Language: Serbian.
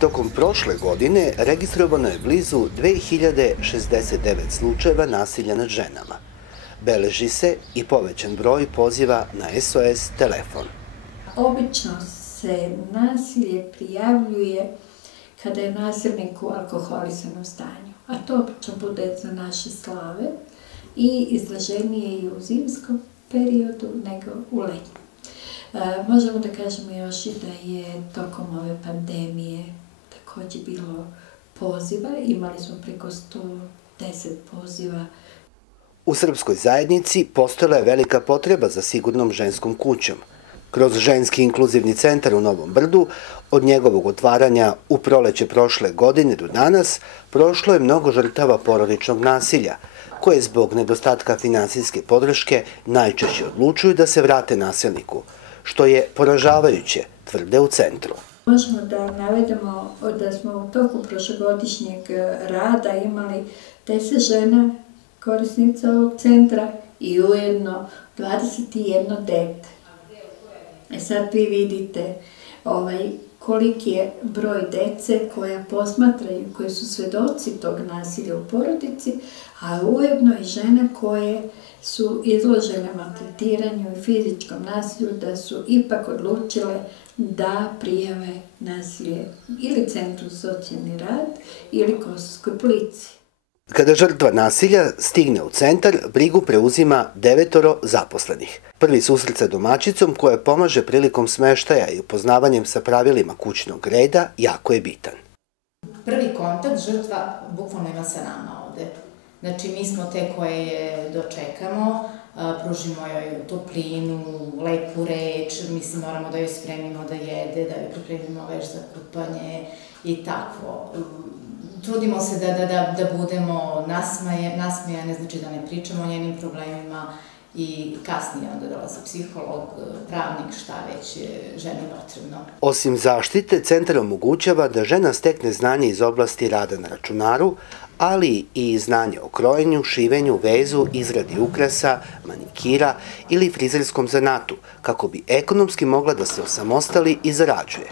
Tokom prošle godine registrovano je blizu 2069 slučajeva nasilja nad ženama. Beleži se i povećan broj poziva na SOS telefon. Obično se nasilje prijavljuje kada je nasilnik u alkoholisanom stanju, a to obično bude za naše slave i izraženije i u zimskom periodu nego u letnjem. Možemo da kažemo još i da je tokom ove pandemije također bilo poziva, imali smo preko 110 poziva. U srpskoj zajednici postojala je velika potreba za sigurnom ženskom kućom. Kroz ženski inkluzivni centar u Novom Brdu, od njegovog otvaranja u proleće prošle godine do danas, prošlo je mnogo žrtava porodičnog nasilja, koje zbog nedostatka finansijske podrške najčešće odlučuju da se vrate nasilniku, što je poražavajuće, tvrde u centru. Možemo da navedemo da smo u toku prošlogodišnjeg rada imali 10 žena korisnica ovog centra i ujedno 21 dete. Sad vi vidite koliki je broj dece koja posmatraju, koji su svedoci tog nasilja u porodici, a ujedno i žene koje su izložene maltretiranju i fizičkom nasilju, da su ipak odlučile da prijave nasilje ili Centru za socijalni rad ili Kosovskoj policiji. Kada žrtva nasilja stigne u centar, brigu preuzima 9 zaposlenih. Prvi susret sa domaćicom koja pomaže prilikom smeštaja i upoznavanjem sa pravilima kućnog reda jako je bitan. Prvi kontakt žrtva bukvalno ima sa nama ovde. Znači, mi smo te koje je dočekamo, pružimo joj toplinu, lepu reč, mislim, moramo da joj spremimo da jede, da joj pripremimo veš za kupanje i tako. Trudimo se da budemo nasmejane, znači da ne pričamo o njenim problemima i kasnije onda dolazi psiholog, pravnik, šta već je ženi potrebno. Osim zaštite, centar omogućava da žena stekne znanje iz oblasti rada na računaru, ali i znanje o krojenju, šivenju, vezu, izradi ukrasa, manikira ili frizerskom zanatu, kako bi ekonomski mogla da se osamostali i zarađuje.